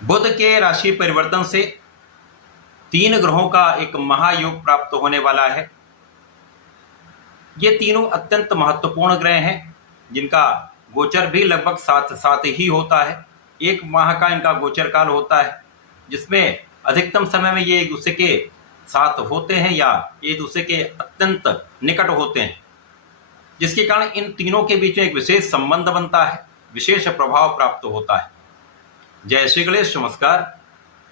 बुध के राशि परिवर्तन से 3 ग्रहों का एक महायोग प्राप्त होने वाला है। ये तीनों अत्यंत महत्वपूर्ण ग्रह हैं, जिनका गोचर भी लगभग साथ साथ ही होता है। 1 माह का इनका गोचर काल होता है, जिसमें अधिकतम समय में ये एक दूसरे के साथ होते हैं या एक दूसरे के अत्यंत निकट होते हैं, जिसके कारण इन तीनों के बीच में एक विशेष संबंध बनता है, विशेष प्रभाव प्राप्त होता है। जय श्री गणेश, नमस्कार।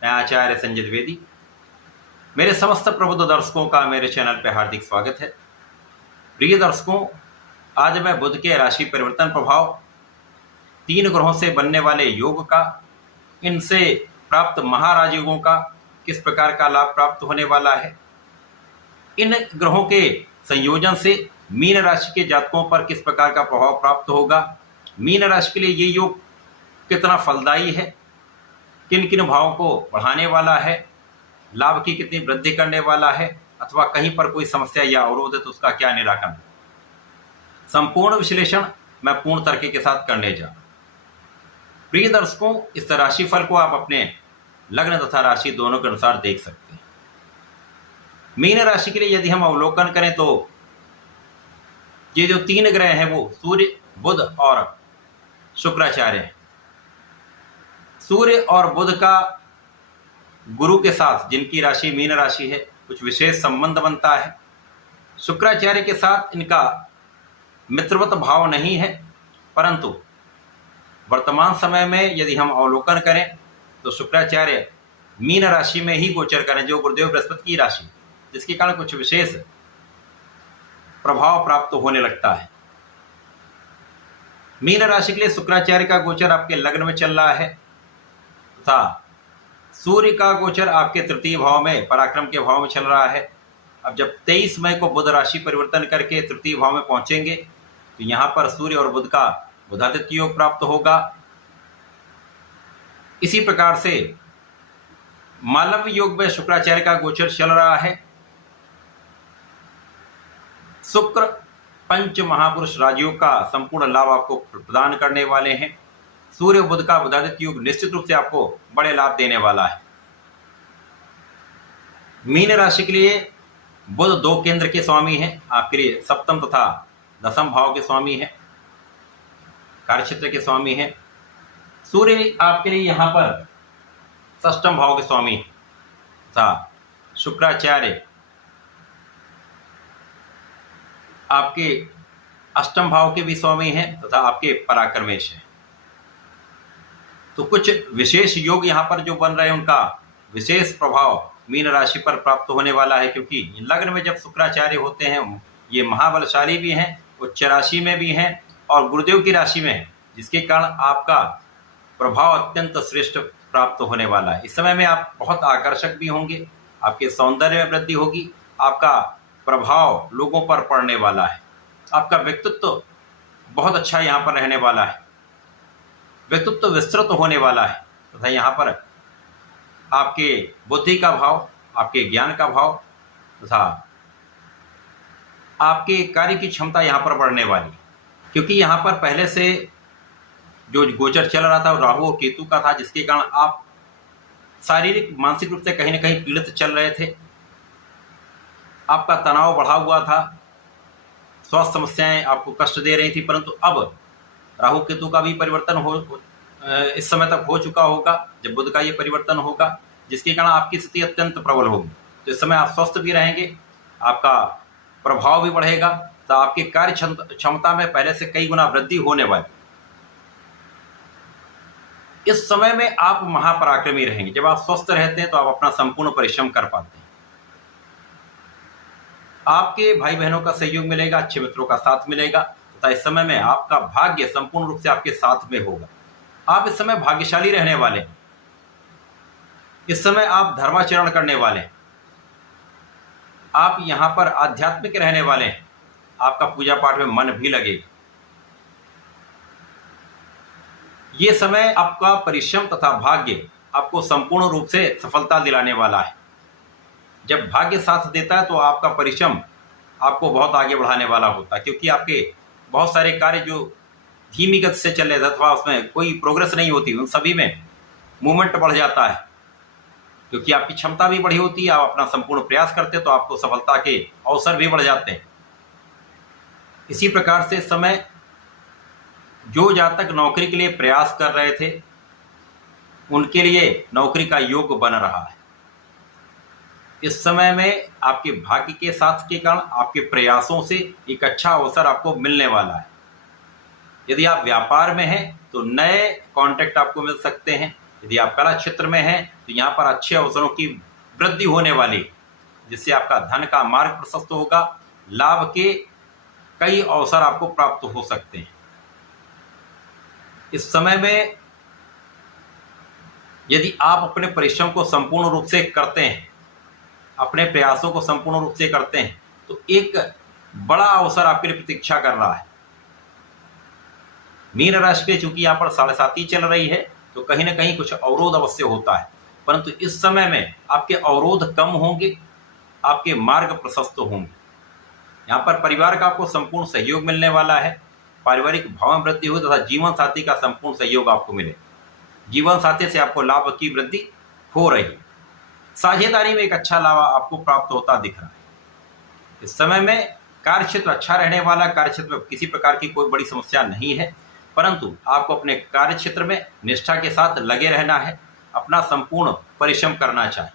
मैं आचार्य संजय द्विवेदी। मेरे समस्त प्रबुद्ध दर्शकों का मेरे चैनल पर हार्दिक स्वागत है। प्रिय दर्शकों, आज मैं बुध के राशि परिवर्तन प्रभाव, 3 ग्रहों से बनने वाले योग का, इनसे प्राप्त महाराजयोगों का किस प्रकार का लाभ प्राप्त होने वाला है, इन ग्रहों के संयोजन से मीन राशि के जातकों पर किस प्रकार का प्रभाव प्राप्त होगा, मीन राशि के लिए ये योग कितना फलदायी है, किन किन भावों को बढ़ाने वाला है, लाभ की कितनी वृद्धि करने वाला है, अथवा कहीं पर कोई समस्या या अवरोध है तो उसका क्या निराकरण, संपूर्ण विश्लेषण मैं पूर्ण तर्क के साथ करने जा रहा हूं। प्रिय दर्शकों, इस राशिफल को आप अपने लग्न तथा राशि दोनों के अनुसार देख सकते हैं। मीन राशि के लिए यदि हम अवलोकन करें तो ये जो 3 ग्रह हैं वो सूर्य, बुध और शुक्राचार्य हैं। सूर्य और बुध का गुरु के साथ, जिनकी राशि मीन राशि है, कुछ विशेष संबंध बनता है। शुक्राचार्य के साथ इनका मित्रवत भाव नहीं है, परंतु वर्तमान समय में यदि हम अवलोकन करें तो शुक्राचार्य मीन राशि में ही गोचर करें, जो गुरुदेव बृहस्पति की राशि, जिसके कारण कुछ विशेष प्रभाव प्राप्त होने लगता है। मीन राशि के लिए शुक्राचार्य का गोचर आपके लग्न में चल रहा है तथा सूर्य का गोचर आपके तृतीय भाव में, पराक्रम के भाव में चल रहा है। अब जब 23 मई को बुध राशि परिवर्तन करके तृतीय भाव में पहुंचेंगे तो यहां पर सूर्य और बुध का बुधादित्य योग प्राप्त होगा। इसी प्रकार से मालव्य योग में शुक्राचार्य का गोचर चल रहा है। शुक्र पंच महापुरुष राजयोग का संपूर्ण लाभ आपको प्रदान करने वाले हैं। सूर्य बुध का बुधादित्य योग निश्चित रूप से आपको बड़े लाभ देने वाला है। मीन राशि के लिए बुध 2 केंद्र के स्वामी हैं, आपके लिए सप्तम तथा दसम भाव के स्वामी हैं, कार्यक्षेत्र के स्वामी हैं। सूर्य आपके लिए यहां पर षष्ठम भाव के स्वामी तथा शुक्राचार्य आपके अष्टम भाव के भी स्वामी हैं तथा आपके पराक्रमेश हैं। तो कुछ विशेष योग यहाँ पर जो बन रहे हैं, उनका विशेष प्रभाव मीन राशि पर प्राप्त होने वाला है, क्योंकि लग्न में जब शुक्राचार्य होते हैं, ये महाबलशाली भी हैं, उच्च राशि में भी हैं और गुरुदेव की राशि में है, जिसके कारण आपका प्रभाव अत्यंत श्रेष्ठ प्राप्त होने वाला है। इस समय में आप बहुत आकर्षक भी होंगे, आपके सौंदर्य में वृद्धि होगी, आपका प्रभाव लोगों पर पड़ने वाला है, आपका व्यक्तित्व बहुत अच्छा यहाँ पर रहने वाला है, व्यक्तित्व विस्तृत होने वाला है तथा यहाँ पर आपके बुद्धि का भाव, आपके ज्ञान का भाव तथा आपके कार्य की क्षमता यहाँ पर बढ़ने वाली, क्योंकि यहाँ पर पहले से जो गोचर चल रहा था वो राहु और केतु का था, जिसके कारण आप शारीरिक मानसिक रूप से कहीं ना कहीं पीड़ित चल रहे थे। आपका तनाव बढ़ा हुआ था, स्वास्थ्य समस्याएं आपको कष्ट दे रही थी, परंतु अब राहु केतु का भी परिवर्तन इस समय तक हो चुका होगा, जब बुध का ये परिवर्तन होगा, जिसके कारण आपकी स्थिति अत्यंत प्रबल होगी। तो इस समय आप स्वस्थ भी रहेंगे, आपका प्रभाव भी बढ़ेगा, तो आपके कार्य क्षमता में पहले से कई गुना वृद्धि होने वाली। इस समय में आप महापराक्रमी रहेंगे। जब आप स्वस्थ रहते हैं तो आप अपना संपूर्ण परिश्रम कर पाते हैं, आपके भाई बहनों का सहयोग मिलेगा, अच्छे मित्रों का साथ मिलेगा तथा इस समय में आपका भाग्य संपूर्ण रूप से आपके साथ में होगा। आप इस समय भाग्यशाली रहने वाले हैं। इस समय आप धर्माचरण करने वाले हैं, आप यहाँ पर आध्यात्मिक रहने वाले हैं, आपका पूजा पाठ में मन भी लगेगा। ये समय आपका परिश्रम तथा भाग्य आपको संपूर्ण रूप से सफलता दिलाने वाला है। जब भाग्य साथ देता है तो आपका परिश्रम आपको बहुत आगे बढ़ाने वाला होता है, क्योंकि आपके बहुत सारे कार्य जो धीमी गति से चल रहे थे अथवा उसमें कोई प्रोग्रेस नहीं होती, उन सभी में मूवमेंट बढ़ जाता है, क्योंकि आपकी क्षमता भी बढ़ी होती है, आप अपना संपूर्ण प्रयास करते हैं तो आपको सफलता के अवसर भी बढ़ जाते हैं। इसी प्रकार से इस समय जो जातक नौकरी के लिए प्रयास कर रहे थे उनके लिए नौकरी का योग बन रहा है। इस समय में आपके भाग्य के साथ के कारण आपके प्रयासों से एक अच्छा अवसर आपको मिलने वाला है। यदि आप व्यापार में हैं तो नए कॉन्ट्रैक्ट आपको मिल सकते हैं। यदि आप कला क्षेत्र में हैं तो यहाँ पर अच्छे अवसरों की वृद्धि होने वाली, जिससे आपका धन का मार्ग प्रशस्त होगा। लाभ के कई अवसर आपको प्राप्त हो सकते हैं। इस समय में यदि आप अपने परिश्रम को संपूर्ण रूप से करते हैं, अपने प्रयासों को संपूर्ण रूप से करते हैं, तो एक बड़ा अवसर आपके लिए प्रतीक्षा कर रहा है। मीन राशि के चूंकि यहाँ पर 7.5 चल रही है तो कहीं ना कहीं कुछ अवरोध अवश्य होता है, परंतु इस समय में आपके अवरोध कम होंगे, आपके मार्ग प्रशस्त होंगे। यहाँ पर परिवार का आपको संपूर्ण सहयोग मिलने वाला है। पारिवारिक भाव में वृद्धि हो तथा जीवन साथी का संपूर्ण सहयोग आपको मिले। जीवन साथी से आपको लाभ की वृद्धि हो रही है। साझेदारी में एक अच्छा लाभ आपको प्राप्त होता दिख रहा है। इस समय में कार्य क्षेत्र अच्छा रहने वाला, कार्य क्षेत्र में किसी प्रकार की कोई बड़ी समस्या नहीं है, परंतु आपको अपने कार्य क्षेत्र में निष्ठा के साथ लगे रहना है, अपना संपूर्ण परिश्रम करना चाहिए।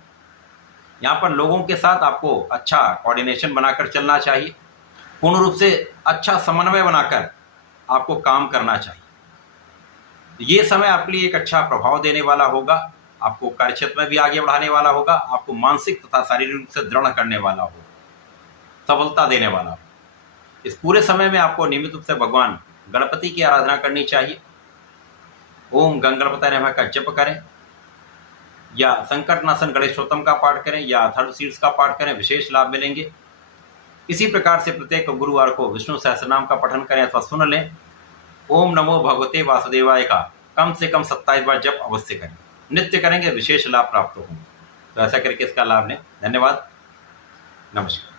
यहाँ पर लोगों के साथ आपको अच्छा कोऑर्डिनेशन बनाकर चलना चाहिए, पूर्ण रूप से अच्छा समन्वय बनाकर आपको काम करना चाहिए। ये समय आपके लिए एक अच्छा प्रभाव देने वाला होगा, आपको कार्य क्षेत्र में भी आगे बढ़ाने वाला होगा, आपको मानसिक तथा शारीरिक रूप से दृढ़ करने वाला होगा, सफलता देने वाला होगा। इस पूरे समय में आपको नियमित रूप से भगवान गणपति की आराधना करनी चाहिए। ओम गंग गणपताय नमः का जप करें, या संकटनाशन गणेशोत्तम का पाठ करें, या अथर्व शीर्ष का पाठ करें, विशेष लाभ मिलेंगे। इसी प्रकार से प्रत्येक गुरुवार को विष्णु सहस्रनाम का पठन करें अथवा सुन लें। ओम नमो भगवते वासुदेवाय का कम से कम 27 बार जप अवश्य करें। नित्य करेंगे, विशेष लाभ प्राप्त होंगे। तो ऐसा करके इसका लाभ लें। धन्यवाद, नमस्कार।